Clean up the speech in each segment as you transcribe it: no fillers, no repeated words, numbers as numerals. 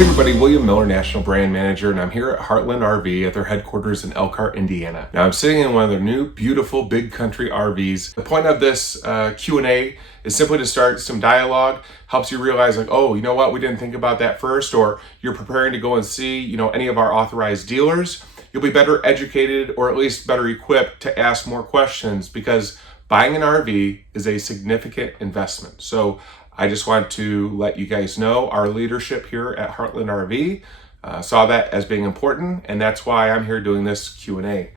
Hey everybody, William Miller, National Brand Manager, and I'm here at Heartland RV at their headquarters in Elkhart, Indiana. Now I'm sitting in one of their new, beautiful, big country RVs. The point of this Q&A is simply to start some dialogue, helps you realize like, oh, you know what, we didn't think about that first, or you're preparing to go and see, any of our authorized dealers. You'll be better educated, or at least better equipped to ask more questions, because buying an RV is a significant investment. So I just want to let you guys know our leadership here at Heartland RV saw that as being important, and that's why I'm here doing this Q&A.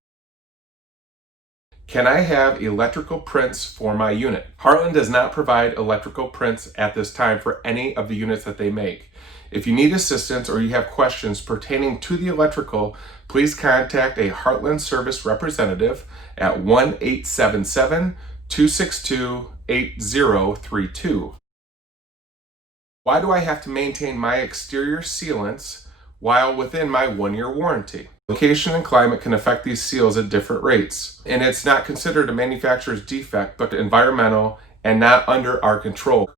Can I have electrical prints for my unit? Heartland does not provide electrical prints at this time for any of the units that they make. If you need assistance or you have questions pertaining to the electrical, please contact a Heartland service representative at 1-877-262-8032. Why do I have to maintain my exterior sealants while within my 1-year warranty? Location and climate can affect these seals at different rates, and it's not considered a manufacturer's defect, but environmental and not under our control.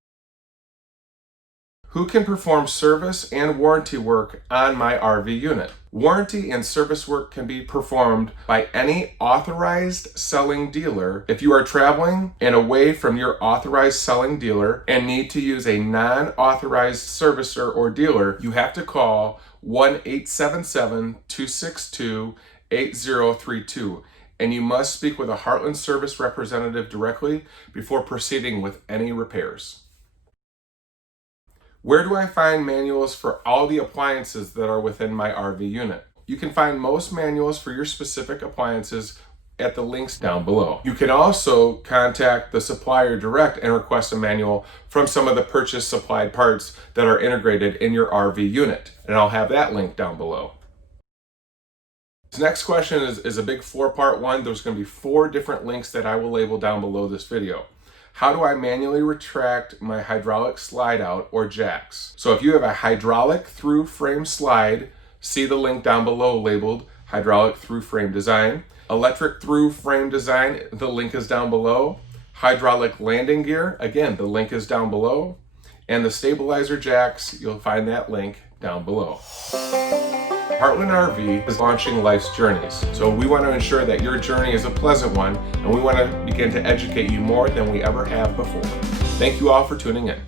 Who can perform service and warranty work on my RV unit? Warranty and service work can be performed by any authorized selling dealer. If you are traveling and away from your authorized selling dealer and need to use a non-authorized servicer or dealer, you have to call 1-877-262-8032, and you must speak with a Heartland service representative directly before proceeding with any repairs. Where do I find manuals for all the appliances that are within my RV unit? You can find most manuals for your specific appliances at the links down below. You can also contact the supplier direct and request a manual from some of the purchased supplied parts that are integrated in your RV unit, and I'll have that link down below. This next question is a big 4-part one. There's going to be 4 different links that I will label down below this video. How do I manually retract my hydraulic slide out or jacks? So if you have a hydraulic through frame slide, see the link down below labeled hydraulic through frame design. Electric through frame design, the link is down below. Hydraulic landing gear, again, the link is down below. And the stabilizer jacks, you'll find that link down below. Heartland RV is launching Life's Journeys, so we want to ensure that your journey is a pleasant one, and we want to begin to educate you more than we ever have before. Thank you all for tuning in.